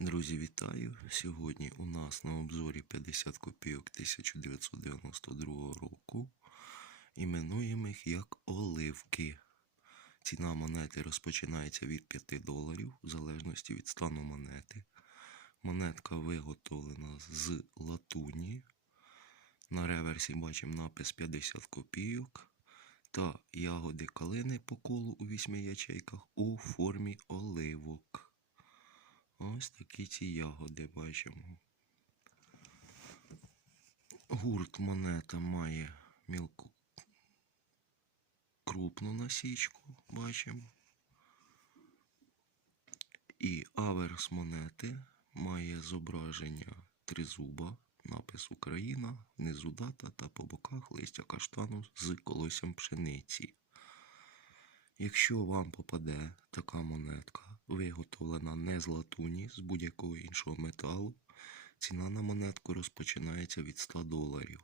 Друзі, вітаю! Сьогодні у нас на обзорі 50 копійок 1992 року. Іменуємо їх як оливки. Ціна монети розпочинається від 5 доларів в залежності від стану монети. Монетка виготовлена з латуні. На реверсі бачимо напис 50 копійок та ягоди калини по колу у 8 ячейках у формі оливок. Ось такі ці ягоди бачимо. Гурт монета має мілку крупну насічку, бачимо. І аверс монети має зображення тризуба, напис Україна, внизу дата та по боках листя каштану з колоссям пшениці. Якщо вам попаде така монетка, виготовлена не з латуні, з будь-якого іншого металу, ціна на монетку розпочинається від 100 доларів.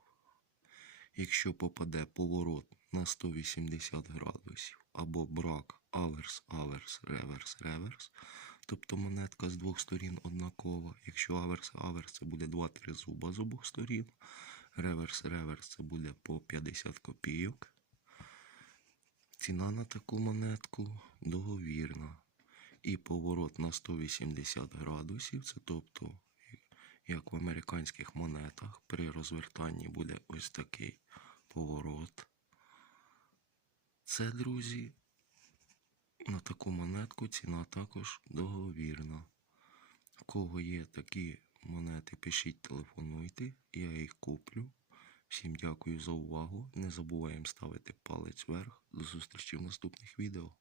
Якщо попаде поворот на 180 градусів або брак аверс, аверс, реверс, реверс, тобто монетка з двох сторін однакова. Якщо аверс, аверс це буде 2-3 зуба з обох сторін, реверс, реверс це буде по 50 копійок. Ціна на таку монетку договірна. І поворот на 180 градусів, це тобто, як в американських монетах, при розвертанні буде ось такий поворот. Це, друзі, на таку монетку ціна також договірна. В кого є такі монети, пишіть, телефонуйте, я їх куплю. Всім дякую за увагу. Не забуваємо ставити палець вверх. До зустрічі в наступних відео.